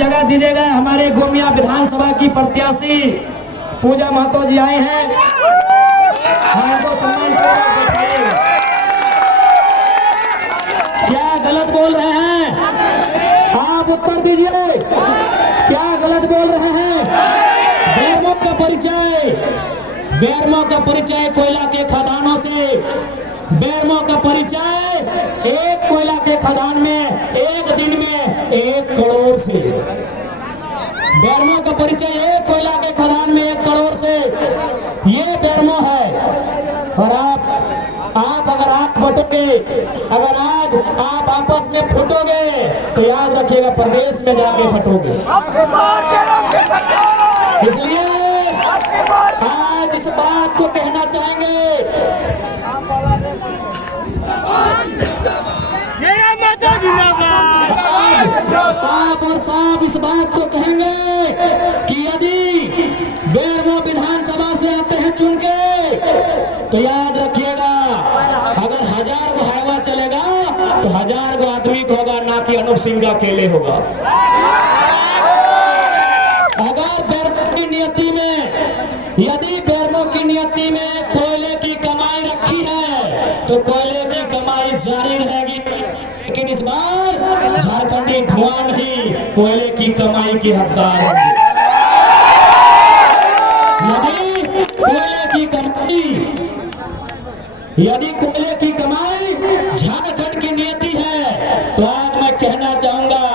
जगह दीजिएगा। हमारे गोमिया विधानसभा की प्रत्याशी पूजा महतो जी आए हैं, इनको सम्मान बैठाइए। क्या गलत बोल रहे हैं? आप उत्तर दीजिए, क्या गलत बोल रहे हैं? बेरमो का परिचय, बेरमो का परिचय कोयला के खदानों से, बेरमो का परिचय एक कोयला के खदान में एक दिन में 1 करोड़ से, बेरमो का परिचय एक कोयला के खदान में 1 करोड़ से, ये बेरमो है। और आप अगर आप बटोगे, अगर आज आप आपस में फूटोगे तो याद रखिएगा प्रदेश में जाके फटोगे। इसलिए आज इस बात को कहना चाहेंगे, आज साफ और साफ इस बात को कहेंगे कि यदि बेरमो विधानसभा से आते हैं चुन के तो याद रखिएगा, अगर 1000 को हाईवा चलेगा तो 1000 को आदमी को होगा, ना कि अनूप सिंह का अकेले होगा। अगर बेरमो की नियति में, यदि बेरमो की नियति में कोयले की कमाई रखी है तो कोयले की कमाई जारी रहेगी, लेकिन इस बार झारखंडी धुआं नहीं, कोयले की कमाई की हकदार होंगे। यदि कोयले की कमाई, यदि कोयले की कमाई झारखंड की नियति है तो आज मैं कहना चाहूंगा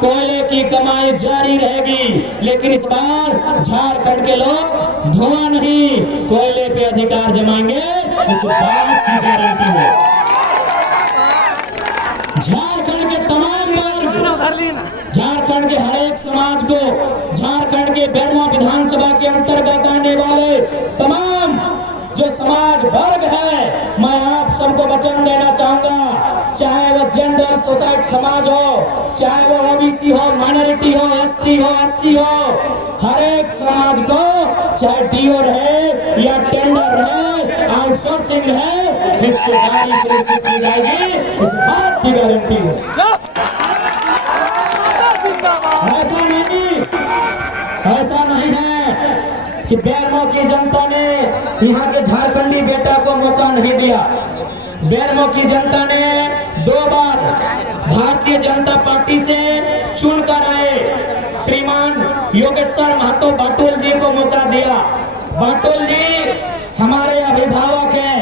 कोयले की कमाई जारी रहेगी, लेकिन इस बार झारखंड के लोग धुआं नहीं कोयले पे अधिकार जमाएंगे, इस बात की गारंटी है। झारखंड के तमाम वर्ग, झारखंड के हर एक समाज को, झारखंड के बेरमो विधानसभा के अंतर्गत आने वाले तमाम जो समाज वर्ग है, मैं आप सबको वचन देना चाहूंगा, चाहे वो जनरल सोसाइटी समाज हो, चाहे वो ओबीसी हो, माइनॉरिटी हो, एसटी हो, एससी हो, हर एक समाज को चाहे डीओ रहे या टेंडर रहे, आउटसोर्सिंग रहे, हिस्सेदारी सुनिश्चित की जाएगी, इस बात की गारंटी है। ऐसा नहीं है कि बेरमो की जनता ने यहाँ के झारखंडी बेटा को मौका नहीं दिया। बेरमो की जनता ने 2 बार भारतीय जनता पार्टी से चुनकर आए श्रीमान योगेश्वर महतो बाटुल जी को मौका दिया। बाटुल जी हमारे अभिभावक हैं,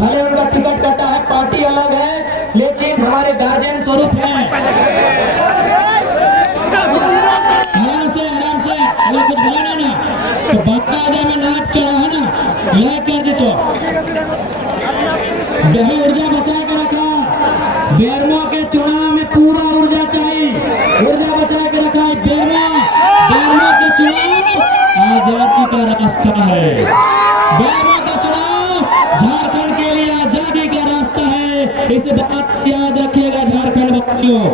भले उनका टिकट कटा है, पार्टी अलग है, लेकिन हमारे गार्जियन स्वरूप हैं। आराम से अभी कुछ बोला नहीं ना, तो बाता में नाच चढ़ा है ना, लेकर जी तो ऊर्जा बचा के रखा। बेरमो के चुनाव में पूरा ऊर्जा चाहिए, ऊर्जा बचा के रखा है। बेरमो के चुनाव आजादी का रास्ता है, बेरमो का चुनाव झारखंड के लिए आजादी का रास्ता है, इस बात याद रखिएगा झारखंड वासियों।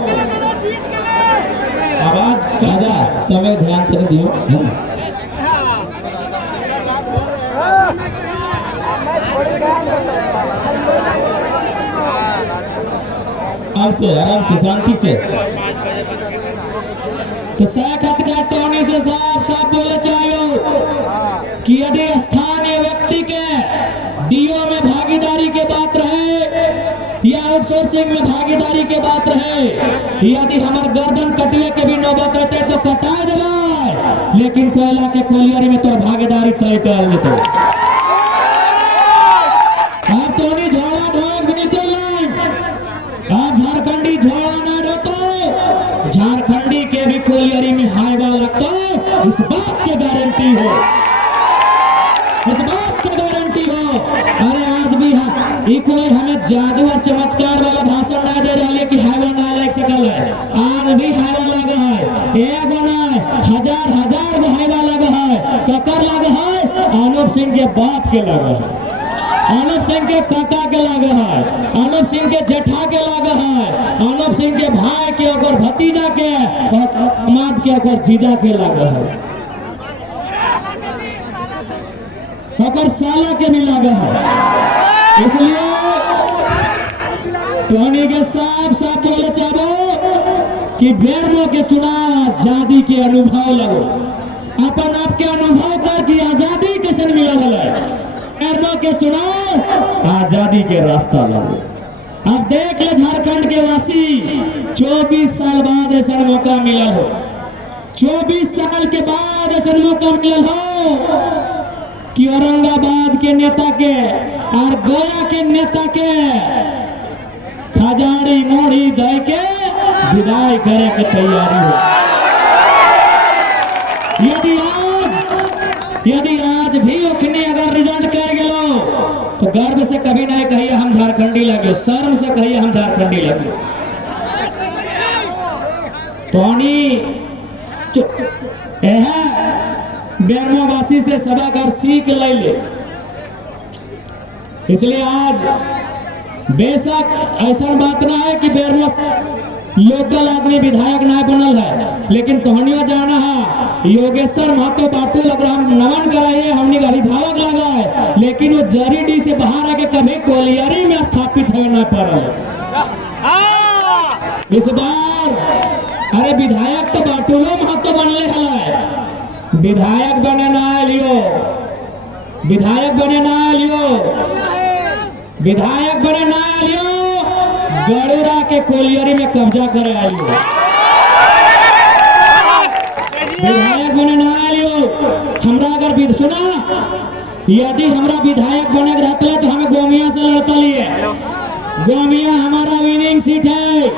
आवाज राजा समय ध्यान से दियो। आराम से शांति से। तो टोनी से साफ बोले चाहिए कि यदि स्थानीय व्यक्ति के डीओ में भागीदारी के बात रहे या आउटसोर्सिंग में भागीदारी के बात रहे, यदि हमार गर्दन कटवे के भी नौबत आते तो कटा देवा, लेकिन कोयला के कोलियरी में तो भागीदारी तय कर लेते। आप तो नहीं झोड़ा ढोक बिल्कुल नहीं, आप झारखंडी झोड़ा ना दो तो झारखंडी के भी कोलियरी में हाईवा लगता, इस बात की गारंटी हो, इस बात की गारंटी हो। अरे आज भी ये कोई हमें जादू और चमत्कार वाला भाषण ना दे रहा कि हाईवा ना लग सकल है, आज भी हाईवा लगा है, एगो ना हजार गो हाईवा लगा है। ककर लगा है? अनूप सिंह के बाप के लगा है, अनूप सिंह के काका के लगा है, अनूप सिंह के जेठा के लगा है, अनूप सिंह के भाई के और भतीजा के और माद के और जीजा के लगा है, और साला के भी लगा है। इसलिए टोनी के साफ बोले चाहो कि बेरमो के चुनाव आजादी के अनुभव लगो, अपन आपके अनुभव कर की आजादी कैसे मिला है। बेरमो के चुनाव आजादी के रास्ता लगो। अब देख ले झारखंड के वासी 24 साल बाद ऐसा मौका मिलल हो, 24 साल के बाद ऐसा मौका मिलल हो कि औरंगाबाद के नेता के और गया के नेता के खजारी मोड़ी दे के विदाई करे के तैयारी हो। यदि आज भी ओखनी अगर रिजल्ट कर गेलो तो गर्व से कभी नहीं कहिए हम झारखंडी लगे, शर्म से कहिए हम झारखंडी लगे। तो बेरमो वासी से सभागार सीख ले ले। इसलिए आज बेशक ऐसा बात ना है कि बेरमो लोकल आदमी विधायक ना बनल है, लेकिन तोहनियो जाना है योगेश्वर महतो बाटू लग रहा नमन कराइए, हमने अभिभावक लगा है, लेकिन वो जरीडी से बाहर आके कभी कोलियरी में स्थापित होना ना पड़ल। इस बार अरे विधायक तो बाटूलो महतो बनले हला, विधायक बने ना लियो, विधायक बने ना लियो, विधायक बने ना लियो, गड़ूरा के कोलियरी में कब्जा करे आलियो। विधायक बने ना आलियो। हमरा अगर सुना, यदि हमरा विधायक बने रहता तो हमें गोमिया से लड़ता लिए। गोमिया हमारा विनिंग सीट है।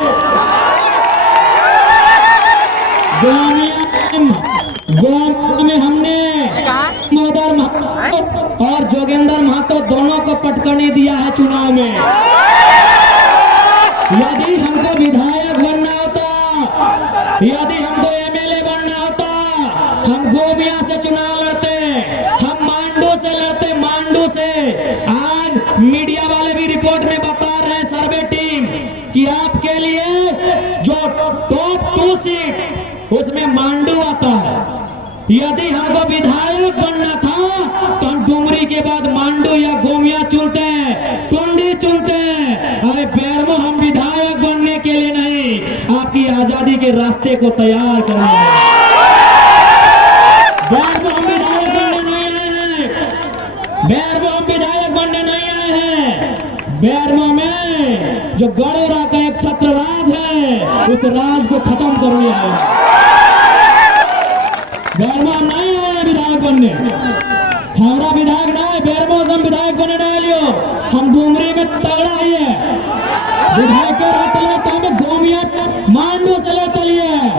गोमिया में हमने मोदर महतो और जोगेंद्र महतो दोनों को पटकनी दिया है चुनाव में। यदि हमको विधायक बनना होता, यदि हमको एमएलए बनना होता, हम गोमिया से चुनाव लड़ते, हम मांडू से लड़ते, मांडू से। आज मीडिया वाले भी रिपोर्ट में बता रहे हैं, सर्वे टीम, कि आपके लिए जो टॉप 2 सीट उसमें मांडू आता है। यदि हमको विधायक बनना था तो हम डुमरी के बाद मांडू या गोमिया चुनते हैं, टुंडी चुनते हैं। अरे बेरमो हम विधायक बनने के लिए नहीं, आपकी आजादी के रास्ते को तैयार करना है। बेरमो हम विधायक बनने नहीं आए हैं, बेरमो हम विधायक बनने नहीं आए हैं। बेरमो में जो गड़ूरा का एक छत्र राज है, उस राज को खत्म करने आए हैं। बेरमो हम नहीं आए विधायक बनने, हमारा विधायक ना है, बेरमो हम विधायक बने ना लियो। हम डुमरी में तगड़ा है, विधायक के रहते तो हमें गोमिया मांडू से लेते लिए।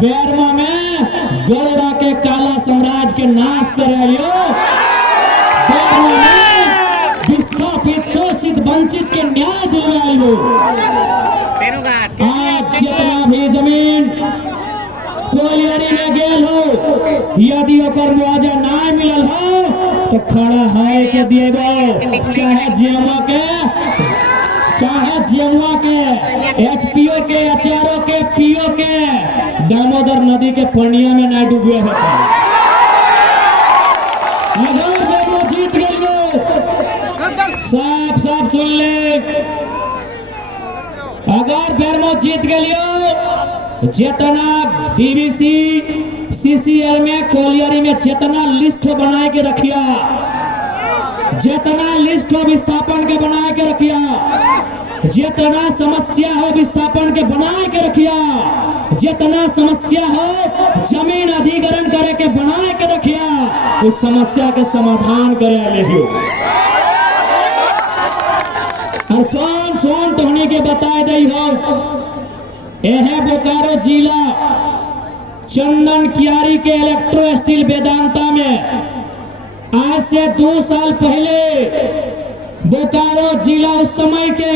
बेरमो में गड़ूरा के काला साम्राज्य के नाश करे लियो। बेरमो में विस्थापित, शोषित, वंचित के न्याय दिलवा लियो। आज जितना भी जमीन कोलियरी में गेल हो, यदि ओकर मुआवजा ना मिलल हो तो खड़ा है के दिएगो, चाहे जीएमओ के, एचपीओ के, एचआरओ के, पीओ के, दामोदर नदी के पनिया में ना डूबे होता। अगर बेरमो जीत गए, साफ साफ सुन ले, अगर बेरमो जीत गए, जितना डीवीसी सीसीएल में कोलियरी में जितना लिस्ट बनाए के रखिया, जितना लिस्ट हो विस्थापन के बनाए के रखिया, जितना समस्या हो विस्थापन के बनाए के रखिया, जितना समस्या हो जमीन अधिग्रहण करे के बनाए के रखिया, उस समस्या के समाधान करे ले हो। और सोन तोहनी के बताए दई हो, यह बोकारो जिला चंदन कियारी के इलेक्ट्रो स्टील वेदांता में आज से 2 साल पहले बोकारो जिला उस समय के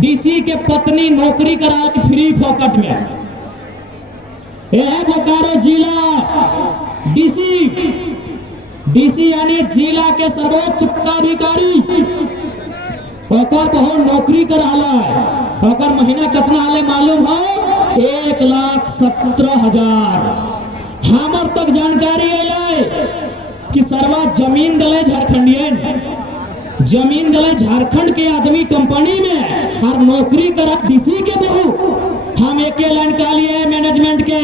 डीसी के पत्नी नौकरी करा फ्री फोकट में। यह बोकारो जिला डीसी यानी जिला के सर्वोच्च पदाधिकारी ओकर बहुत नौकरी कराला, ओकर महीना कितना आले मालूम हो? 1,17,000। हमर तक जानकारी आए कि सरवा जमीन दले झारखंडियन, जमीन दले झारखंड के आदमी कंपनी में और नौकरी करा डीसी के बहू। हम एक लाइन का लिए मैनेजमेंट के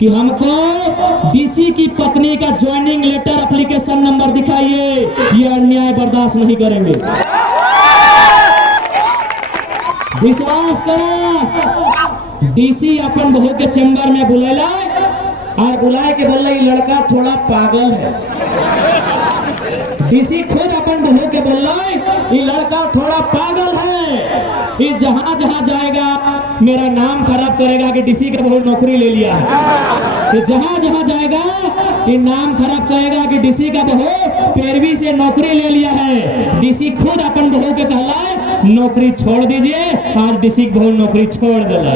कि हमको डीसी की पत्नी का ज्वाइनिंग लेटर एप्लीकेशन नंबर दिखाइए, ये अन्याय बर्दाश्त नहीं करेंगे। विश्वास करो, डीसी अपन बहू के चैम्बर में बुलेला और बुलाए के बोल रही लड़का थोड़ा पागल है। डीसी खुद अपन बहू के बोल रहा ये लड़का थोड़ा पागल है, ये जहां जहां जाएगा मेरा नाम खराब करेगा कि डीसी का बहू नौकरी ले लिया है। ये जहां जहां जाएगा ये नाम खराब करेगा कि डीसी का बहू 13वीं से नौकरी ले लिया है। डीसी खुद अपन बहू के कहला नौकरी छोड़ दीजिए और डीसी की बहू नौकरी छोड़ दिला।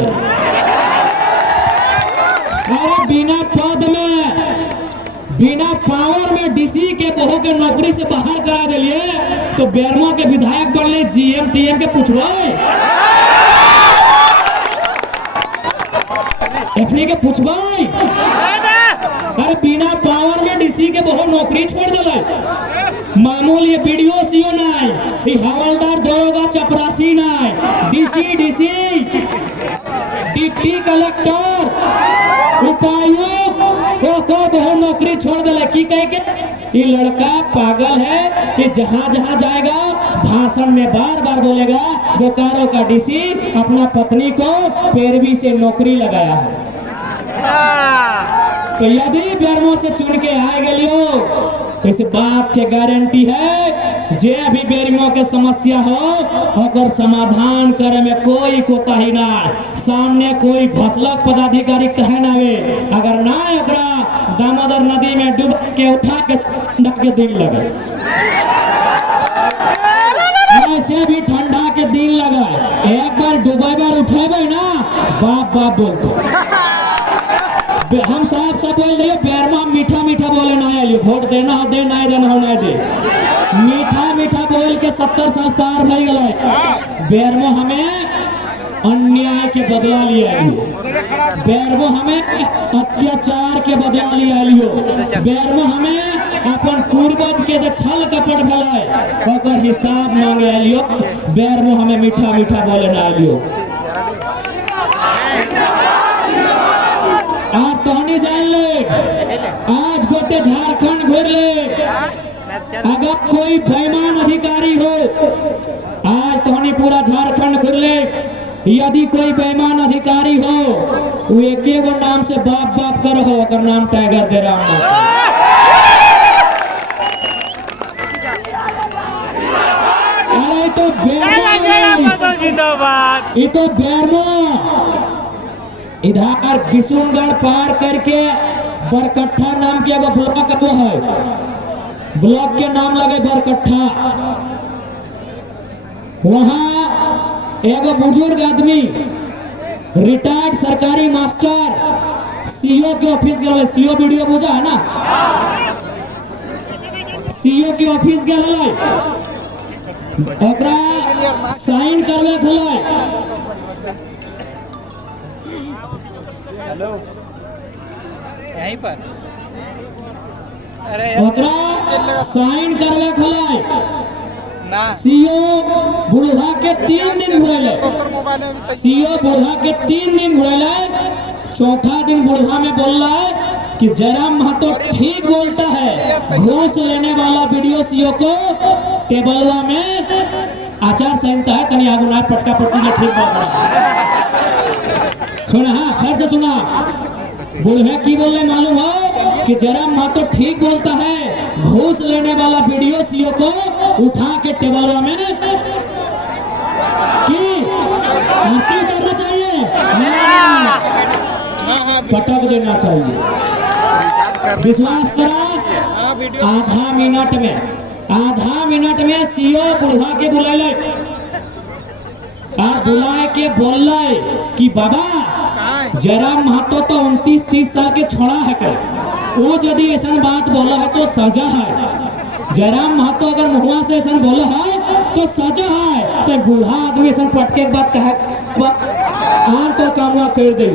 अरे बिना पद में, बिना पावर में डीसी के बहू के नौकरी से बाहर करा दिलिए तो बेरमो के विधायक बनले जीएम टीएम के पूछवाए, एखनी के पूछवाए। अरे बिना पावर में डीसी के बहू नौकरी छोड़ दिले। मामूल ये बीडीओ सीओ नहीं, ये हवलदार दरोगा चपरासी नहीं, डीसी डीसी डिप्टी कलेक्टर उपायुक्त को बहु नौकरी छोड़ दिला। की कह के ये लड़का पागल है, ये जहां जहां जाएगा भाषण में बार बार बोलेगा बोकारो का डीसी अपना पत्नी को 13वीं से नौकरी लगाया है। तो यदि बेरमो से चुन के आए गलियो तो इस बात के गारंटी है जे भी बेरमो के समस्या हो और समाधान करे में कोई कोताही ना, सामने कोई भसलक पदाधिकारी कहे ना वे, अगर ना ओकरा दामोदर नदी में डूब के उठा के दिन लगे, ऐसे भी ठंडा के दिन लगे, एक बार डूबे उठेबे ना बाप बाप बोलते। हम साफ साफ बोल रही बेरमा मीठा मीठा बोले ना आलियो, वोट देना हो दे, ना देना हो ना दे, मीठा मीठा बोल के 70 साल पार भई गए। बेरमो हमें अन्याय के बदला लिया लियो, बेरमो हमें अत्याचार के बदला लिया लियो, बेरमो हमें अपन पूर्वज के जो छल कपट भले ओकर हिसाब मांगे लियो। बेरमो हमें मीठा मीठा बोले ना लियो। आप तोहनी जान ले, आज गोटे झारखंड घूर ले, अगर कोई बेईमान अधिकारी हो, आज तोहनी पूरा झारखंड घूर ले, यदि कोई बेईमान अधिकारी हो वो एक एगो नाम से बाप बाप करो हो, अगर नाम टाइगर जयराम। अरे तो बेरमो, ये तो बेरमो इधर किशुनगढ़ पार करके बरकट्ठा नाम के एगो ब्लॉक वो है, ब्लॉक के नाम लगे बरकट्ठा। वहां एगो बुजुर्ग आदमी रिटायर्ड सरकारी मास्टर सीओ के ऑफिस गए, सीओ वीडियो बुझा है ना, सीओ के ऑफिस गए, ओकरा साइन करवे खोले, हेलो यहीं पर, अरे ओकरा साइन करवे खोले ना, सीओ बुढ़ा के 3 दिन घुरेले, सीओ बुढ़ा के 3 दिन घुरेले, चौथा दिन बुढ़ा में बोल रहा है कि जयराम महतो ठीक बोलता है, घूस लेने वाला वीडियो सीओ को टेबलवा में आचार संहिता है तनी आगू ना पटका पटकी के ठीक बोल रहा है। सुना, हाँ फिर से सुना, बुढ़े की बोल रहे मालूम हो कि जयराम महतो ठीक बोलता है, घूस लेने वाला वीडियो सीओ को उठा के टेबलवा में की आरती करना चाहिए, पटक देना चाहिए। विश्वास करा, आधा मिनट में सीओ बुढ़ा के बुलाए और बुलाए के बोल कि बाबा जयराम महतो तो 29-30 साल के छोड़ा है कर, वो यदि ऐसा बात बोला है तो सजा है। जयराम महतो अगर मुहुआ से ऐसा बोला है तो सजा है, तो बूढ़ा आदमी ऐसा पटके बात कहे आन तो काम कर दे।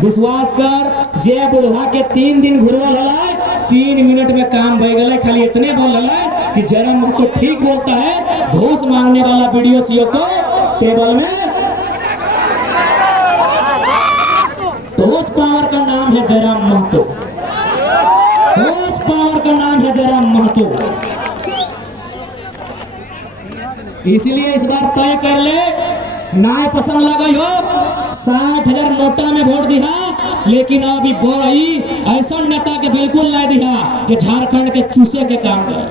विश्वास कर, जे बुढ़ा के 3 दिन घुरवल है, 3 मिनट में काम भय गए। खाली इतने बोल कि जयराम महतो ठीक बोलता है, घूस मांगने वाला वीडियो सीओ को टेबल में तो उस पावर का नाम है जयराम महतो, उस पावर का नाम है जयराम महतो। इसलिए इस बार तय कर ले, नाय पसंद लगा हो 60,000 नोटा में वोट दिया, लेकिन अभी बड़ी ऐसा नेता के बिल्कुल नहीं दिया कि झारखंड के चूसे के काम करे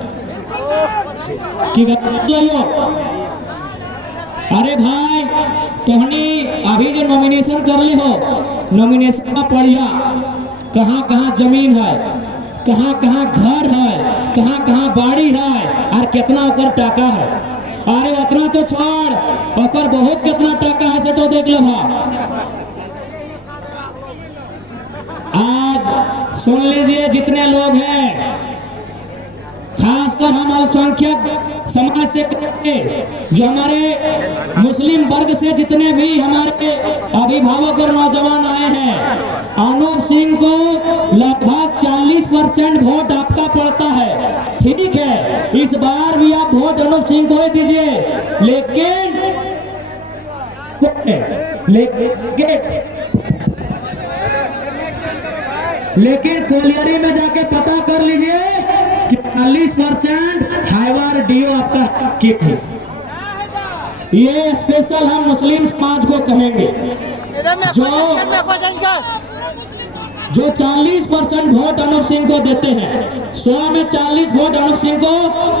कि अरे भाई तोहनी अभी जो नॉमिनेशन कर ले हो, नॉमिनेशन का पढ़िया कहाँ कहाँ जमीन है, कहाँ कहाँ घर है, कहाँ कहाँ बाड़ी है और कितना ओकर टाका है। अरे उतना तो छोड़, ओकर बहुत कितना टाका है से तो देख लो। आज सुन लीजिए जितने लोग हैं, खासकर हम अल्पसंख्यक समाज से जो हमारे मुस्लिम वर्ग से जितने भी हमारे अभिभावक और नौजवान आए हैं, अनूप सिंह को लगभग 40% वोट आपका पड़ता है। ठीक है, इस बार भी आप वोट अनूप सिंह को ही दीजिए, लेकिन कोलियरी में जाके पता कर लीजिए कि 40% हाईवार डीओ आपका किट है। ये स्पेशल हम मुस्लिम समाज को कहेंगे, जो 40% वोट अनूप सिंह को देते हैं, 100 में 40 वोट अनूप सिंह को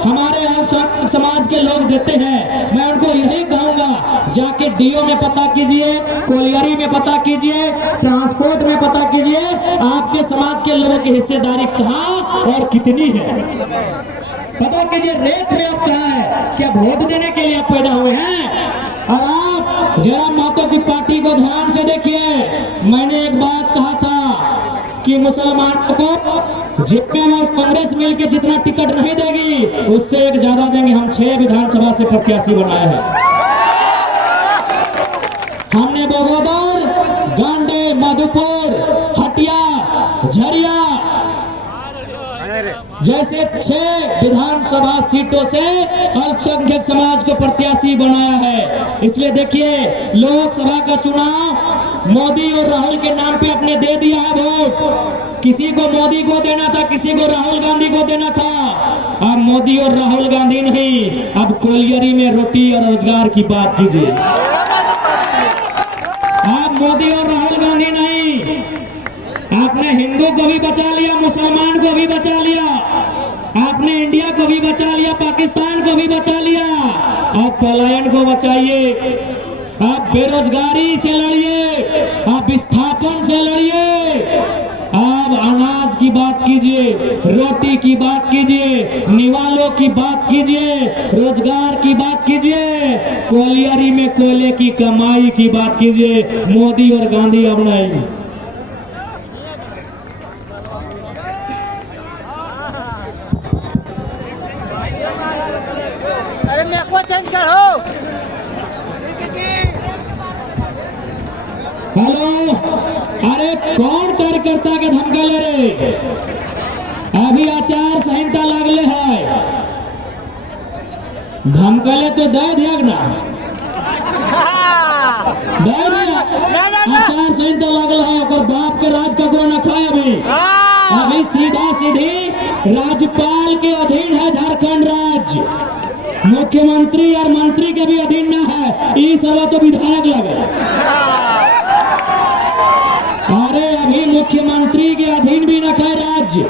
हमारे अल्पसंख्यक समाज के लोग देते हैं। मैं उनको यही कहूंगा, जाके डीओ में पता कीजिए, कोलियरी में पता कीजिए, ट्रांसपोर्ट में पता कीजिए, आपके समाज के लोगों की हिस्सेदारी कहाँ और कितनी है। पता कीजिए रेट में आप कहाँ है, क्या वोट देने के लिए आप पैदा हुए हैं। और आप जयराम महतो की पार्टी को ध्यान से देखिए, मैंने एक बात कहा था कि मुसलमानों को जेपीएम और कांग्रेस मिलकर जितना टिकट नहीं देगी, उससे एक ज्यादा देंगे। हम 6 विधानसभा से प्रत्याशी बनाए हैं। हमने बगोदर, गांडे, मधुपुर, हटिया, झरिया जैसे 6 विधानसभा सीटों से अल्पसंख्यक समाज को प्रत्याशी बनाया है। इसलिए देखिए, लोकसभा का चुनाव मोदी और राहुल के नाम पे आपने दे दिया है वोट। किसी को मोदी को देना था, किसी को राहुल गांधी को देना था। अब मोदी और राहुल गांधी नहीं, अब कोलियरी में रोटी और रोजगार की बात कीजिए। अब मोदी और राहुल गांधी नहीं, आपने हिंदू को भी बचा लिया, मुसलमान को भी बचा लिया, आपने इंडिया को भी बचा लिया, पाकिस्तान को भी बचा लिया। अब पलायन को बचाइए, आप बेरोजगारी से लड़िए, आप विस्थापन से लड़िए, आप अनाज की बात कीजिए, रोटी की बात कीजिए, निवालों की बात कीजिए, रोजगार की बात कीजिए, कोलियरी में कोयले की कमाई की बात कीजिए। मोदी और गांधी अब नहीं। अरे मैं को चेंज करो। हेलो, अरे कौन कार्यकर्ता के धमका ले रे? अभी आचार संहिता लागले है, धमकले तो दे दिया ना, दे दिया। आचार संहिता लागल है, और बाप के राज ककरो न खाए। अभी सीधा सीधी राज्यपाल के अधीन है झारखंड राज्य, मुख्यमंत्री और मंत्री के भी अधीन न है। ये सब तो विधायक लगे। अरे अभी मुख्यमंत्री के अधीन भी न खाए राज्य,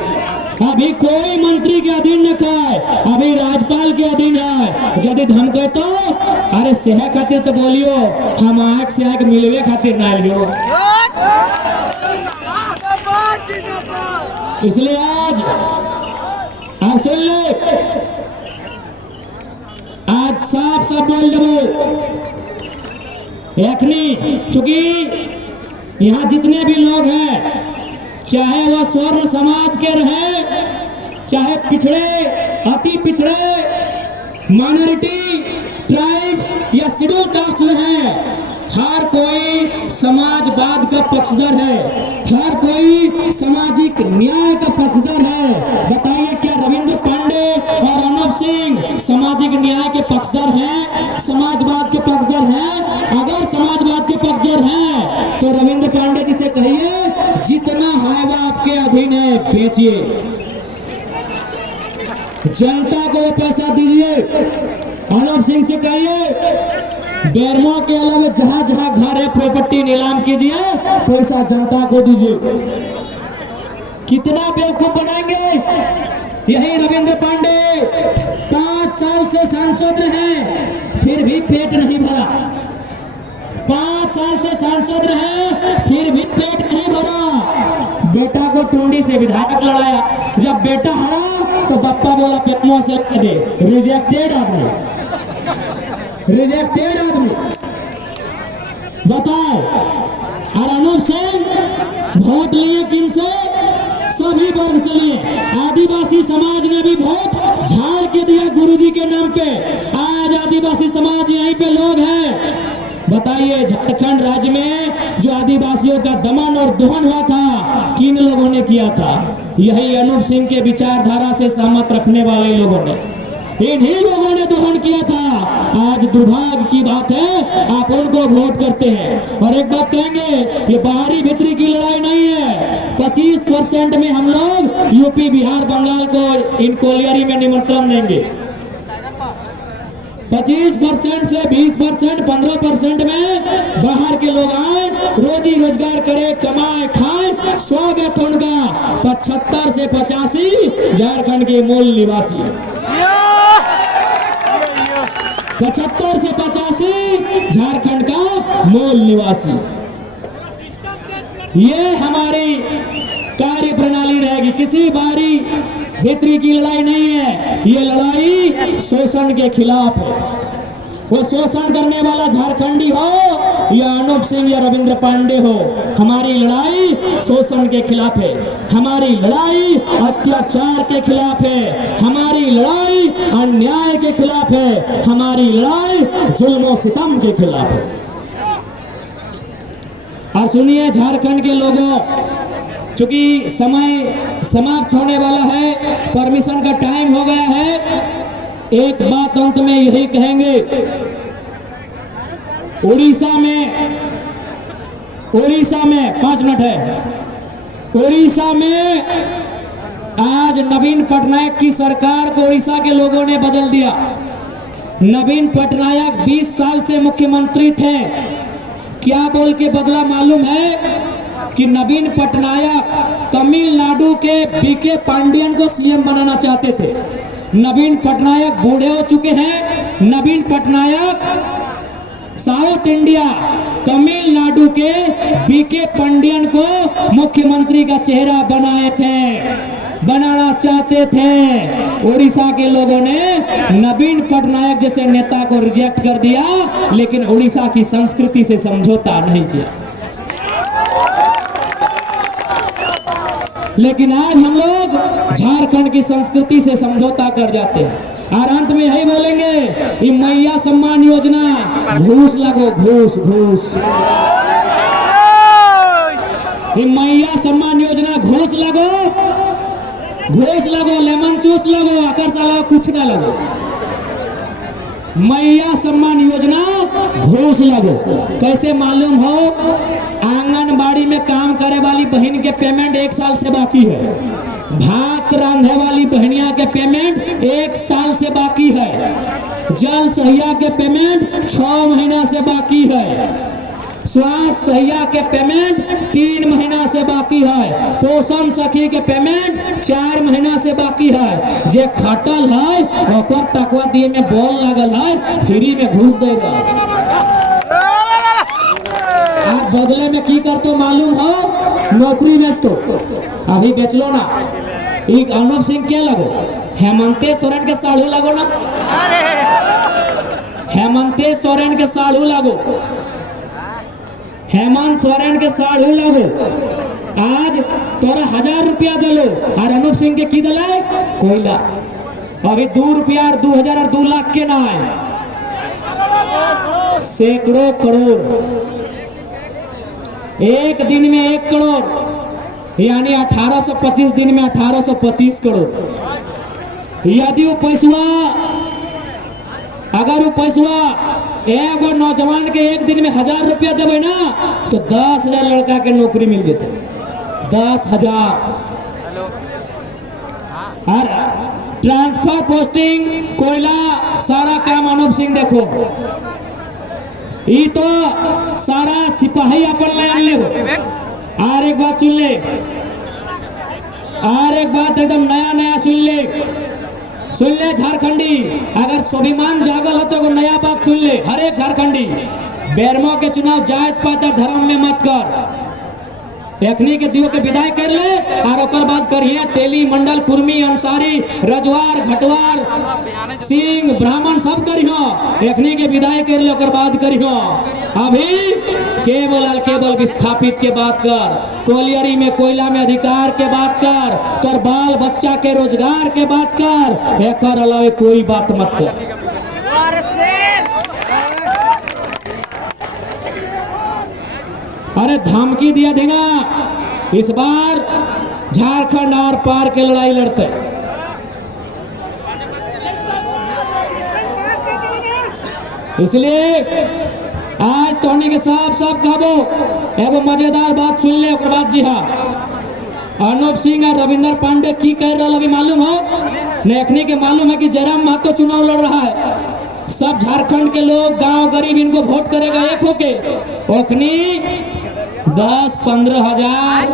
अभी कोई मंत्री के अधीन न खाए, अभी राज्यपाल के अधीन है। यदि धमके तो अरे सेह खातिर तो बोलियो, हम आँख से आँख मिलवे खातिर ना लियो। इसलिए आज सुन ले, आज साफ साफ बोल देबो, एखनी चूंकि यहाँ जितने भी लोग हैं, चाहे वह स्वर्ण समाज के रहे, चाहे पिछड़े, अति पिछड़े, माइनॉरिटी, ट्राइब्स या शेड्यूल कास्ट में हैं, हर कोई समाजवाद का पक्षधर है, हर कोई सामाजिक न्याय का पक्षधर है। बताइए, क्या रविंद्र पांडे और अनूप सिंह सामाजिक न्याय के पक्षधर हैं, समाजवाद के पक्षधर हैं? अगर समाजवाद के पक्षधर हैं तो रविंद्र पांडे जी से कहिए जितना हाइवा आपके अधीन है बेचिए, जनता को वो पैसा दीजिए। अनुप सिंह से कहिए बेरमो के अलावा जहां जहां घर है प्रॉपर्टी नीलाम कीजिए, पैसा जनता को दीजिए। कितना बेवकूफ बनाएंगे। यही रविंद्र पांडे 5 साल से सांसद रहे फिर भी पेट नहीं भरा, 5 साल से सांसद रहे फिर भी पेट नहीं भरा। बेटा को टुंडी से विधायक लड़ाया, जब बेटा हारा तो बप्पा बोला पेटमो से दे। रिजेक्टेड आदमी, रिजेक्टेड आदमी। बताओ। और अनुप सिंह वोट लिए किनसे? सभी वर्ग से लिए। आदिवासी समाज ने भी वोट झाड़ के दिया गुरुजी के नाम पे। आज आदिवासी समाज यहीं पे लोग हैं। बताइए झारखंड राज्य में जो आदिवासियों का दमन और दोहन हुआ था किन लोगों ने किया था? यही अनुप सिंह के विचारधारा से सहमत रखने वाले लोगों ने, इन्हीं लोगों ने दोहन किया था। आज दुर्भाग्य की बात है आप उनको वोट करते हैं। और एक बात कहेंगे, ये बाहरी भीतरी की लड़ाई नहीं है। 25% में हम लोग यूपी बिहार बंगाल को इन कोलियरी में निमंत्रण देंगे। 25% से 20% 15% में बाहर के लोग आए, रोजी रोजगार करे, कमाए खाए, स्वागत उनका। 75 से 85 झारखंड के मूल निवासी, 75 से 85 झारखंड का मूल निवासी। ये हमारी कार्य प्रणाली रहेगी। किसी बाहरी भीतरी की लड़ाई नहीं है, ये लड़ाई शोषण के खिलाफ है। वो शोषण करने वाला झारखंडी हो या अनुप सिंह या रविंद्र पांडे हो, हमारी लड़ाई शोषण के खिलाफ है, हमारी लड़ाई अत्याचार के खिलाफ है, हमारी लड़ाई अन्याय के खिलाफ है, हमारी लड़ाई जुल्म सितम के खिलाफ है। और सुनिए झारखंड के लोगों, चूंकि समय समाप्त होने वाला है, परमिशन का टाइम हो गया है, एक बात अंत में यही कहेंगे। उड़ीसा में 5 मिनट है। उड़ीसा में आज नवीन पटनायक की सरकार को उड़ीसा के लोगों ने बदल दिया। नवीन पटनायक 20 साल से मुख्यमंत्री थे। क्या बोल के बदला मालूम है? कि नवीन पटनायक तमिलनाडु के बीके पांडियन को सीएम बनाना चाहते थे। नवीन पटनायक बूढ़े हो चुके हैं। नवीन पटनायक साउथ इंडिया तमिलनाडु के बीके पांडियन को मुख्यमंत्री का चेहरा बनाना चाहते थे। उड़ीसा के लोगों ने नवीन पटनायक जैसे नेता को रिजेक्ट कर दिया, लेकिन उड़ीसा की संस्कृति से समझौता नहीं किया। लेकिन आज हम लोग झारखंड की संस्कृति से समझौता कर जाते हैं। और अंत में यही बोलेंगे, ये मैया सम्मान योजना घूस लगो, घूस घूस। ये मैया सम्मान योजना घूस लगो, लेमन चूस लगो, अकर साला कुछ ना लगो। मैया सम्मान योजना घूस लगो। कैसे मालूम हो? आंगनबाड़ी में काम करे वाली बहन के पेमेंट 1 साल से बाकी है। भात रांधे वाली बहनिया के पेमेंट 1 साल से बाकी है। जल सहिया के पेमेंट 6 महीना से बाकी है। स्वास्थ्य सहिया के पेमेंट 3 महीना से बाकी है। पोषण सखी के पेमेंट 4 महीना से बाकी है। जे खटल है ओकर टकवा दिए में बॉल लगल है, फ्री में घुस देगा। आप बदले में की करते मालूम हो? नौकरी बेच दो, अभी बेच लो ना। एक अनुप सिंह क्या लगो? हेमंत सोरेन के साढ़ू लगो ना। हेमंत सोरेन के साढ़ू लगो, हेमंत सोरेन के साढ़ू लगो। आज तोरा 1000 रुपया दिलो और अनुप सिंह के की दिला? कोयला। अभी 2 रुपया और 2000 और 2 लाख के ना आए, सैकड़ों करोड़। एक दिन में 1 करोड़, यानी 1825 दिन में 1825 करोड़। यदि वो पैसवा, अगर वो पैसवा एगो नौजवान के एक दिन में 1000 रुपया देवे ना तो 10,000 लड़का के नौकरी मिल जेते। 10,000। और ट्रांसफर पोस्टिंग कोयला सारा काम अनूप सिंह देखो ये तो सारा सिपाही अपन लाइन ले हो। और एक बात सुन ले, और एक बात एकदम नया नया सुन ले झारखंडी, अगर स्वाभिमान जागल हो तो एगो नया बात सुन ले। हर एक झारखंडी बेरमो के चुनाव जात पात और धर्म में मत कर। एखनी के दियो के विदाई कर ले और ओकर बाद करिए तेली मंडल कुर्मी अंसारी रजवार घटवार सिंह ब्राह्मण सब करियो। एखनी के विदाई कर ले ओकर बाद करियो। अभी केवल विस्थापित के बात कर, कोलियरी में कोयला में अधिकार के बात कर, तोर बाल बच्चा के रोजगार के बात कर, एकर अलावे कोई बात मत कर। अरे धमकी दिया देगा इस बार झारखंड आर पार के लड़ाई लड़ते। इसलिए आज तोहनी के साफ कहबो एगो मजेदार बात सुन ले। ओकर बाद जी हाँ अनूप सिंह और रविंदर पांडे की कह रहा अभी मालूम हो? नेखने के मालूम है कि जयराम महतो चुनाव लड़ रहा है। सब झारखंड के लोग गांव गरीब इनको वोट करेगा एक होके। ओखनी 10-15 हजार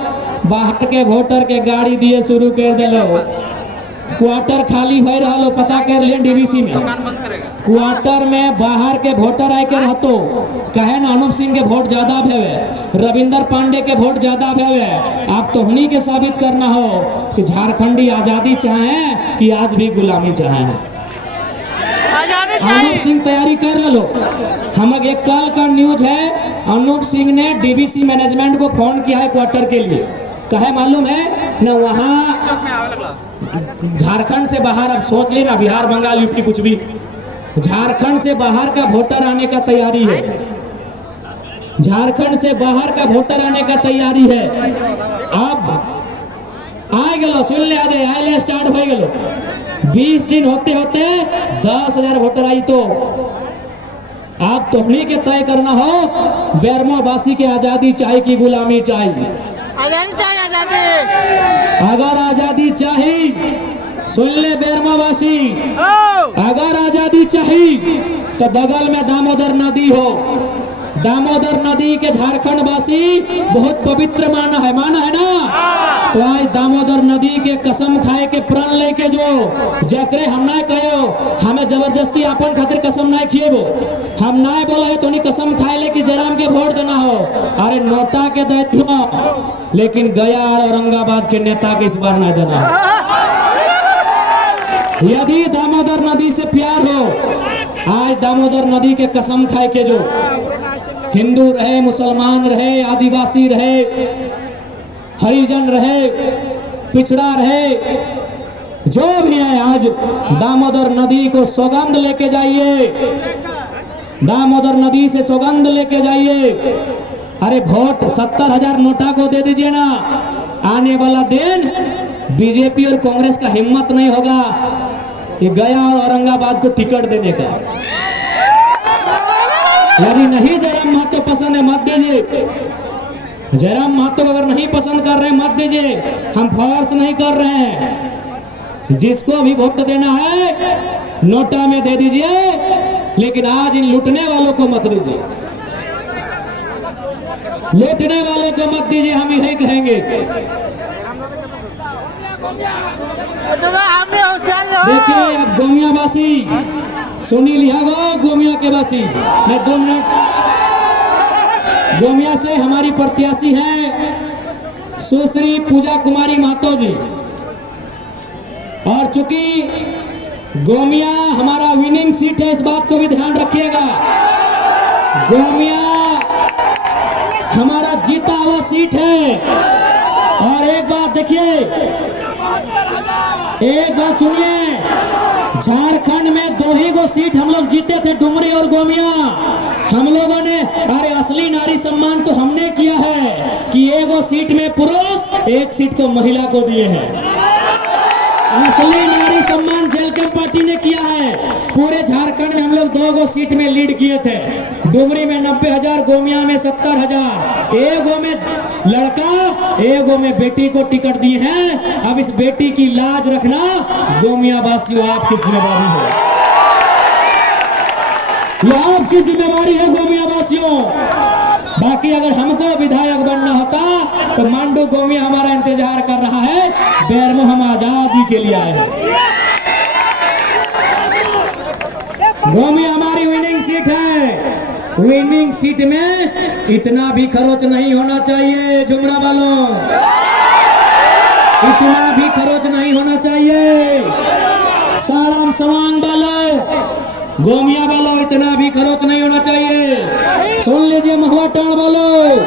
बाहर के वोटर के गाड़ी दिए शुरू कर दिलो। क्वार्टर खाली हो रहा लो, पता कर ले डीवीसी में क्वार्टर में बाहर के वोटर आए के रहतो कहे ना अनूप सिंह के वोट ज्यादा भेवे, रविंदर पांडे के वोट ज्यादा भेवे। आप तोहनी के साबित करना हो कि झारखंडी आजादी चाहे कि आज भी गुलामी चाहे। अनूप सिंह तैयारी कर लो। हम एक कल का न्यूज है, अनूप सिंह ने डीवीसी मैनेजमेंट को फोन किया है क्वार्टर के लिए। कहे मालूम है ना वहाँ झारखंड से बाहर, अब सोच लेना बिहार बंगाल यूपी कुछ भी, झारखंड से बाहर का वोटर आने का तैयारी है। झारखंड से बाहर का वोटर आने का तैयारी है। अब आए गलो सुन ले आदे आए स्टार्ट हो गलो। 20 दिन होते होते 10,000 वोटर आई। तो आप तोहनी के तय करना हो बेरमो वासी के आजादी चाहिए कि गुलामी चाहिए? आजादी चाहिए, आजादी। अगर आजादी चाहिए सुन ले बेरमो वासी, अगर आजादी चाहिए तो बगल में दामोदर नदी हो। दामोदर नदी के झारखंड वासी बहुत पवित्र माना है ना। तो आज दामोदर नदी के कसम खाए के प्रण लेके जो जकरे हम ना कहो हमें जबरदस्ती अपन खातिर कसम ना खिएबो। हम ना बोला है तो नहीं कसम खाए ले कि जयराम के वोट देना हो। अरे नोटा के दैथो लेकिन गया और औरंगाबाद के नेता के इस बार ना देना हो। यदि दामोदर नदी से प्यार हो, आज दामोदर नदी के कसम खाए के जो हिंदू रहे, मुसलमान रहे, आदिवासी रहे, हरिजन रहे, पिछड़ा रहे, जो भी है आज दामोदर नदी को सौगंध लेके जाइए। दामोदर नदी से सौगंध लेके जाइए। अरे वोट 70,000 नोटा को दे दीजिए ना। आने वाला दिन बीजेपी और कांग्रेस का हिम्मत नहीं होगा कि गया और औरंगाबाद को टिकट देने का। यदि नहीं जयराम महतो पसंद है मत दीजिए। जयराम महतो को अगर नहीं पसंद कर रहे हैं मत दीजिए। हम फोर्स नहीं कर रहे हैं। जिसको भी वोट देना है नोटा में दे दीजिए, लेकिन आज इन लूटने वालों को मत दीजिए। लूटने वालों को मत दीजिए, हम यही कहेंगे। देखिए अब गोमियावासी सुनी लिया गो, गोमिया के वासी मैं 2 मिनट। गोमिया से हमारी प्रत्याशी हैं सुश्री पूजा कुमारी महतो जी, और चूंकि गोमिया हमारा विनिंग सीट है इस बात को भी ध्यान रखिएगा। गोमिया हमारा जीता हुआ सीट है। और एक बात देखिए, एक बात सुनिए, झारखंड में 2 ही गो सीट हम लोग जीते थे, डुमरी और गोमिया। हम लोगों ने अरे असली नारी सम्मान तो हमने किया है कि 1 सीट में पुरुष 1 सीट को महिला को दिए हैं। असली नारी सम्मान जेलकर पार्टी ने किया है। पूरे झारखंड में हम लोग 2 सीट में लीड किए थे। डुमरी में 90,000, गोमिया में 70,000। एगो में लड़का, एगो में बेटी को टिकट दिए हैं। अब इस बेटी की लाज रखना गोमिया वासियों आपकी जिम्मेवारी है, यह आपकी जिम्मेवारी है गोमिया वासियों। बाकी अगर हमको विधायक बनना होता तो मांडू गोमिया हमारा इंतजार कर रहा है। बेरमो हम आजादी के लिए आए हैं। गोमिया हमारी विनिंग सीट है। विनिंग सीट में इतना भी खरोच नहीं होना चाहिए जुमरा वालों, इतना भी खरोच नहीं होना चाहिए। साराम सवांग वालों, गोमिया वालों, इतना भी खरोच नहीं होना चाहिए। सुन लीजिए महुआ टाण वालों,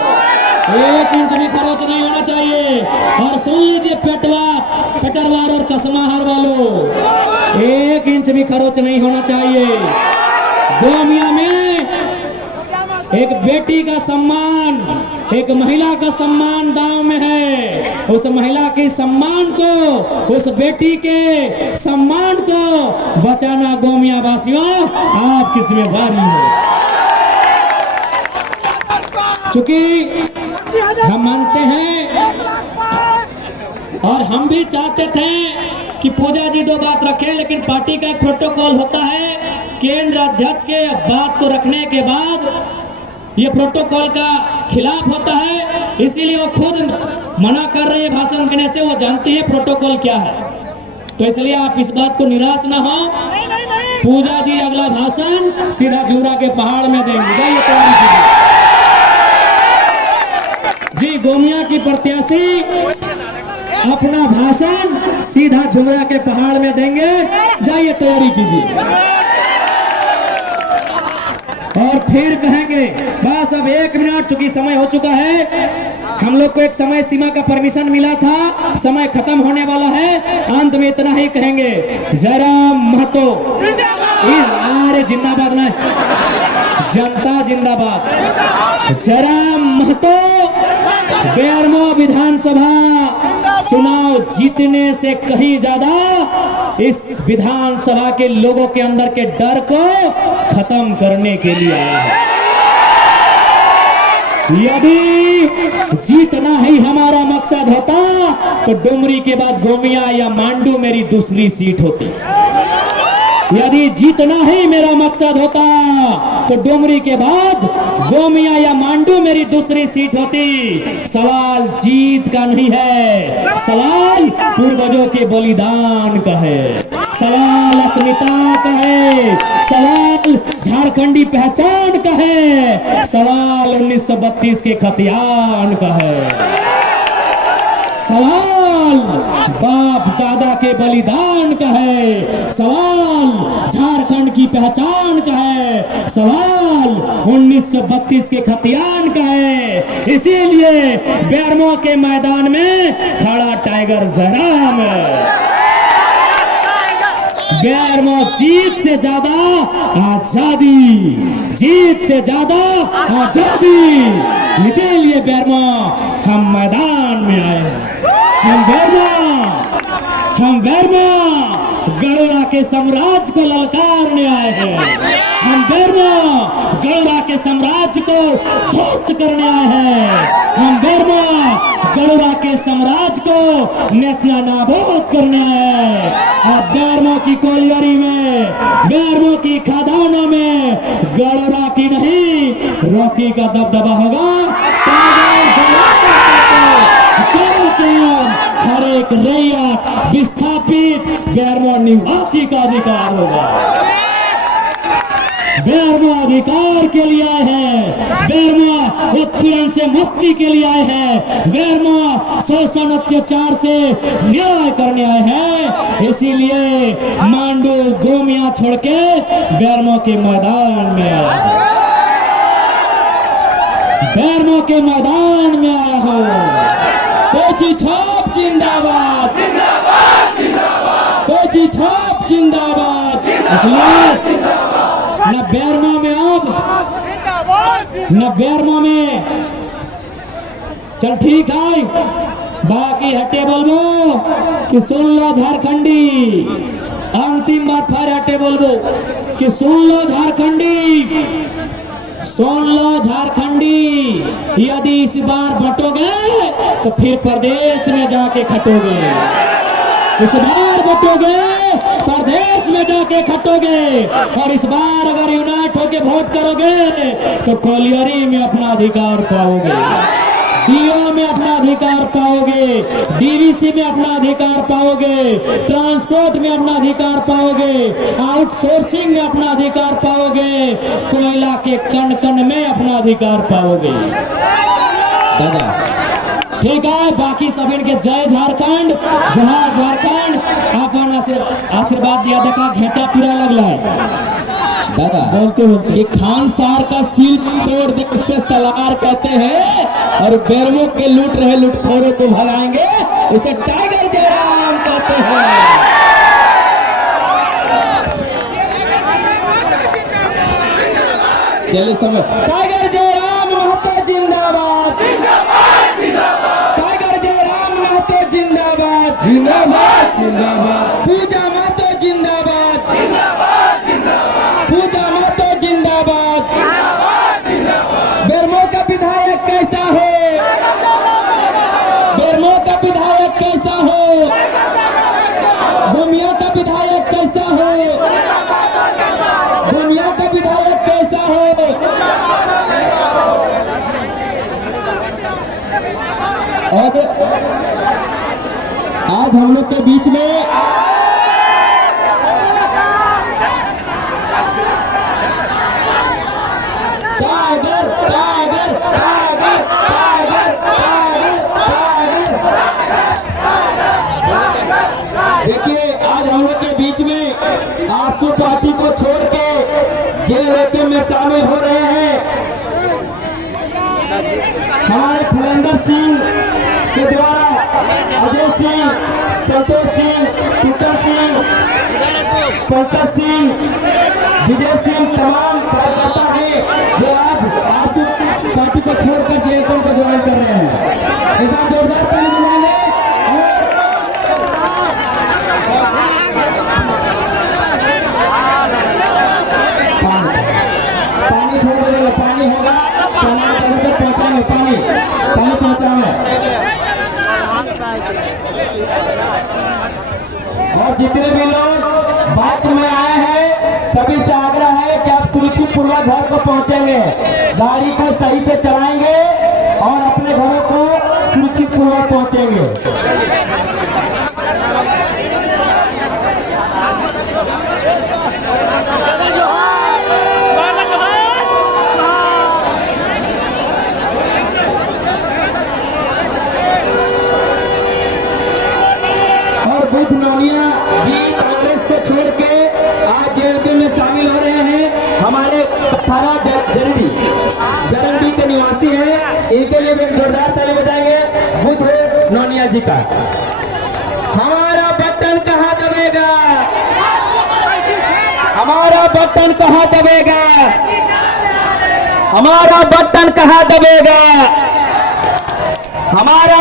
1 इंच भी खरोच नहीं होना चाहिए। और सुन लीजिए पेटरवार और कसमाहर वालों, 1 इंच भी खरोच नहीं होना चाहिए। गोमिया में एक बेटी का सम्मान, एक महिला का सम्मान दांव में है। उस महिला के सम्मान को, उस बेटी के सम्मान को बचाना गोमिया वासियों आपकी जिम्मेदारी है। चूंकि हम मानते हैं और हम भी चाहते थे कि पूजा जी 2 बात रखें, लेकिन पार्टी का एक प्रोटोकॉल होता है। केंद्र अध्यक्ष के बात को रखने के बाद ये प्रोटोकॉल का खिलाफ होता है, इसीलिए वो खुद मना कर रही है भाषण देने से। वो जानती है प्रोटोकॉल क्या है, तो इसलिए आप इस बात को निराश ना हो। पूजा जी अगला भाषण सीधा जुमरा के पहाड़ में देंगे। जाइए तैयारी कीजिए जी। गोमिया की प्रत्याशी अपना भाषण सीधा जुमरा के पहाड़ में देंगे। जाइए तैयारी कीजिए और फिर कहेंगे। बस अब 1 मिनट, चूंकि समय हो चुका है। हम लोग को एक समय सीमा का परमिशन मिला था, समय खत्म होने वाला है। अंत में इतना ही कहेंगे, जयराम महतो अरे जिंदाबाद ना, जनता जिंदाबाद। जयराम महतो बेरमो विधानसभा चुनाव जीतने से कहीं ज्यादा इस विधानसभा के लोगों के अंदर के डर को खत्म करने के लिए आया है। यदि जीतना ही हमारा मकसद होता तो डुमरी के बाद गोमिया या मांडू मेरी दूसरी सीट होती। यदि जीतना ही मेरा मकसद होता तो डुमरी के बाद गोमिया या मांडू मेरी दूसरी सीट होती। सवाल जीत का नहीं है, सवाल पूर्वजों के बलिदान का है, सवाल अस्मिता का है, सवाल झारखंडी पहचान का है, सवाल 1932 के खतियान का है, सवाल बाप दादा के बलिदान का है, सवाल झारखंड की पहचान का है, सवाल 1932 के खतियान का है। इसीलिए बेरमो के मैदान में खड़ा टाइगर जयराम है। बेरमो जीत से ज्यादा आजादी, जीत से ज्यादा आजादी। इसीलिए बेरमो हम मैदान में आए हैं। हम बेरमो गढ़वा के साम्राज्य को ललकारने आए हैं। हम बेरमो गढ़वा के साम्राज्य को ध्वस्त करने आए हैं। हम बेरमो गढ़वा के साम्राज्य को नेतना नाबूद करने आए हैं। और बेरमो की कोलियरी में, बेरमो की खदानों में गढ़वा की नहीं रॉकी का दबदबा होगा। हर एक रैयत विस्थापित बेरमो निवासी का अधिकार होगा। बेरमो अधिकार के लिए आए हैं, बेरमो उत्पीड़न से मुक्ति के लिए आए हैं, बेरमो शोषण अत्याचार से न्याय करने आए हैं। इसीलिए मांडू गोमिया छोड़ के बेरमो के मैदान में आया हूं, बेरमो के मैदान में आया हूं। कोची छाप जिंदाबाद, कोची छाप जिंदाबाद। इसलिए न बेरमो में अब, न बेरमो में चल ठीक है, बाकी है टेबल में कि सुन लो झारखंडी, अंतिम बात फिर हटे बोलबो कि सुन लो झारखंडी, सुन लो झारखंडी, यदि इस बार बटोगे तो फिर प्रदेश में जाके खटोगे। इस बार बटोगे प्रदेश में जाके खटोगे, और इस बार अगर यूनाइट होके वोट करोगे तो कोलियरी में अपना अधिकार पाओगे, डीओ में अपना अधिकार पाओगे, डीवीसी में अपना अधिकार पाओगे, ट्रांसपोर्ट में अपना अधिकार पाओगे, आउटसोर्सिंग में अपना अधिकार पाओगे, कोयला के कण कण में अपना अधिकार पाओगे। दादा ठीक है, बाकी सब इनके जय झारखंड, जोहार झारखंड। अपन आशीर्वाद दिया, देखा घेचा पूरा लगला है दादा बोलते बोलते। ये खान सार का सील तोड़ दे से सलार कहते हैं, और बेरमो के लूट रहे लुटखोरों को भगाएंगे, इसे टाइगर जयराम कहते हैं। चलिए सब टाइगर जयराम महतो जिंदाबाद, टाइगर जयराम महतो जिंदाबाद, जिंदाबाद जिंदाबाद, पूजा महतो जिंदाबाद, पूजा महतो जिंदाबाद। बेरमो का विधायक कैसा हो, बेरमो का विधायक कैसा हो, गोमिया का विधायक कैसा हो, गोमिया का विधायक कैसा हो। और आज हम लोग के बीच में tiger tiger tiger tiger tiger tiger. देखिए आज हम लोग के बीच में आसू पार्टी को छोड़ के जेल में शामिल हो रहे हैं हमारे फुलेंदर सिंह के द्वारा अजय सिंह, संतोष सिंह, टूटन सिंह, पंकज सिंह, विजय सिंह, तमाम कार्यकर्ता हैं जो आज आसू पार्टी को छोड़कर जेल को ज्वाइन कर रहे हैं। एक बार जोरदार ताली बजाएंगे। पानी थोड़ा देगा, पानी होगा, पानी तक पहुंचाएंगे, पानी पानी पहुंचाएंगे। और जितने भी लोग बात में आए हैं सभी से आग्रह है कि आप सुरक्षित पूर्वक घर को पहुंचेंगे, गाड़ी को सही से चलाएंगे और अपने घरों को सुरक्षित पूर्वक पहुंचेंगे। बुध नौनिया जी कांग्रेस को छोड़ के आज जेएलपी में शामिल हो रहे हैं। हमारे थाना जरंडी के निवासी हैं, इनके लिए भी जोरदार ताली बजाएंगे बुध नौनिया जी का। हमारा बटन कहाँ दबेगा, हमारा बटन कहाँ दबेगा, हमारा बटन कहाँ दबेगा, हमारा